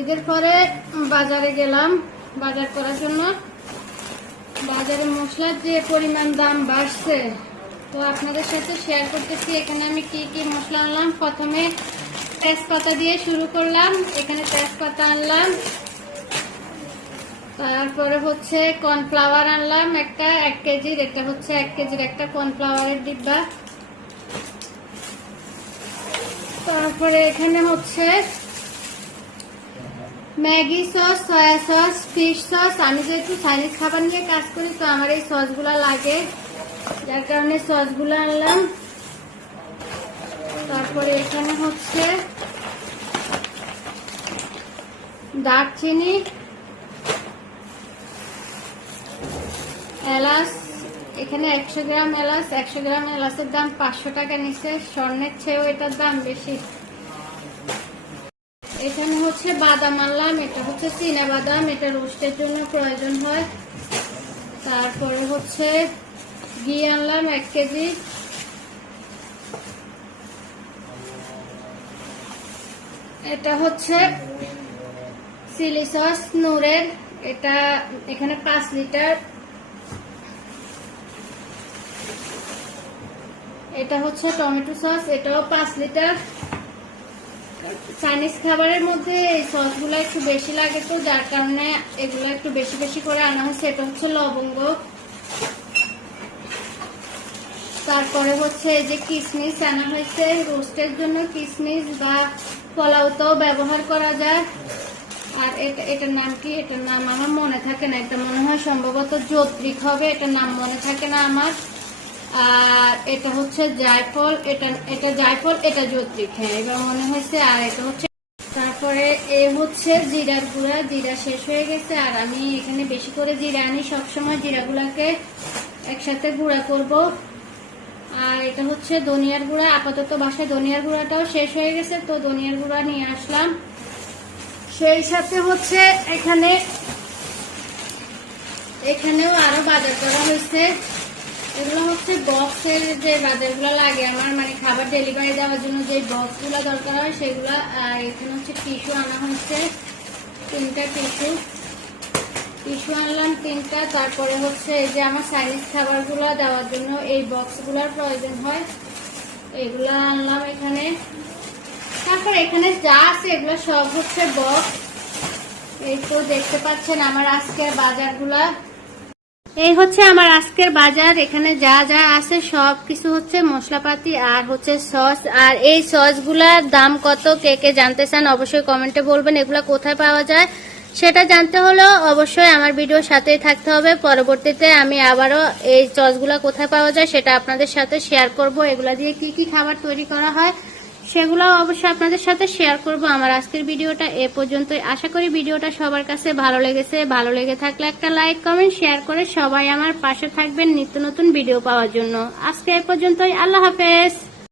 ঈদের পরে বাজারে গেলাম বাজার করার জন্য। বাজারে মশলার যে পরিমাণ দাম বাড়ছে, তো আপনাদের সাথে শেয়ার করতেছি এখানে আমি কি কি মশলা আনলাম। প্রথমে তেজপাতা দিয়ে শুরু করলাম। এখানে তেজপাতা আনলাম, তারপরে হচ্ছে কর্নফ্লাওয়ার আনলাম একটা 1 কেজির। এটা হচ্ছে 1 কেজির একটা কর্নফ্লাওয়ারের ডিব্বা। তারপরে এখানে হচ্ছে Maggi sauce, soya sauce, fish sauce. আমি যেহেতু চাইনিজ খাবার নিয়ে কাজ করি, তো আমার এই সসগুলো লাগে, যার কারণে সসগুলো আনলাম। তারপরে এখানে হচ্ছে দারচিনি, এলাচ। এখানে 100 গ্রাম এলাচ। 100 গ্রাম এলাচের দাম 500 টাকা নিচ্ছে। স্বর্ণের চেয়েও এটার দাম বেশি। এখানে হচ্ছে বাদাম আনলাম। এটা হচ্ছে চীনা বাদাম, এটা রোস্টের জন্য প্রয়োজন হয়। তারপরে হচ্ছে ঘি আনলাম 1 কেজি। এটা হচ্ছে চিলি সস নূরের, এটা এখানে 5 লিটার। এটা হচ্ছে টমেটো সস, এটাও 5 লিটার। চাইনিজ খাবারের মধ্যে এই সসগুলো একটু বেশি লাগে, তো যার কারণে এগুলো একটু বেশি বেশি করে আনা হচ্ছে। এটা হচ্ছে লবঙ্গ। তারপরে হচ্ছে এই যে কিশমিশ আনা হয়েছে, রোস্টের জন্য কিশমিশ বা পোলাওতেও ব্যবহার করা যায়। আর এটার নাম কি, এটার নাম আমার মনে থাকে না। এটা মনে হয় সম্ভবত জোত্রিক হবে, এটার নাম মনে থাকে না আমার। আর এটা হচ্ছে জায়ফল, এটা জায়ফল, এটা জোত্রিক। হ্যাঁ, এবার মনে হয়েছে। আর এটা হচ্ছে, তারপরে এ হচ্ছে জিরার গুঁড়া। জিরা শেষ হয়ে গেছে, আর আমি এখানে বেশি করে জিরা আনি সবসময়। জিরাগুলাকে একসাথে গুঁড়া করব। আর এটা হচ্ছে ধনিয়ার গুঁড়া। আপাতত বাসায় ধনিয়ার গুঁড়াটাও শেষ হয়ে গেছে, তো ধনিয়ার গুঁড়া নিয়ে আসলাম। সেই সাথে হচ্ছে এখানেও আরো বাজার করা হয়েছে। এগুলো হচ্ছে বক্সের যে বাজারগুলো লাগে আমার, মানে খাবার ডেলিভারি দেওয়ার জন্য যে বক্সগুলো দরকার হয় সেগুলো। আর এখানে হচ্ছে টিস্যু আনা হয়েছে 3টা টিস্যু আনলাম 3টা। তারপরে হচ্ছে এই যে আমার চাইনিজ খাবারগুলো দেওয়ার জন্য এই বক্সগুলোর প্রয়োজন হয়, এগুলো আনলাম এখানে। তারপর এখানে যা আছে এগুলো সব হচ্ছে বক্স। এই তো দেখতে পাচ্ছেন আমার আজকের বাজারগুলা। এই হচ্ছে আমার আজকের বাজার। এখানে যা যা আছে সব কিছু হচ্ছে মশলাপাতি আর হচ্ছে সস। আর এই সসগুলার দাম কত, কে কে জানতে চান অবশ্যই কমেন্টে বলবেন। এগুলা কোথায় পাওয়া যায় সেটা জানতে হলেও অবশ্যই আমার ভিডিওর সাথেই থাকতে হবে। পরবর্তীতে আমি আবারও এই সসগুলা কোথায় পাওয়া যায় সেটা আপনাদের সাথে শেয়ার করব। এগুলা দিয়ে কি কি খাবার তৈরি করা হয় সেগুলো অবশ্যই আপনাদের সাথে শেয়ার করব। আমার আজকের ভিডিওটা এ পর্যন্তই। আশা করি ভিডিওটা সবার কাছে ভালো লেগেছে। ভালো লেগে থাকলে একটা লাইক, কমেন্ট, শেয়ার করে সবাই আমার পাশে থাকবেন নিত্য নতুন ভিডিও পাওয়ার জন্য। আজকে এ পর্যন্তই। আল্লাহ হাফেজ।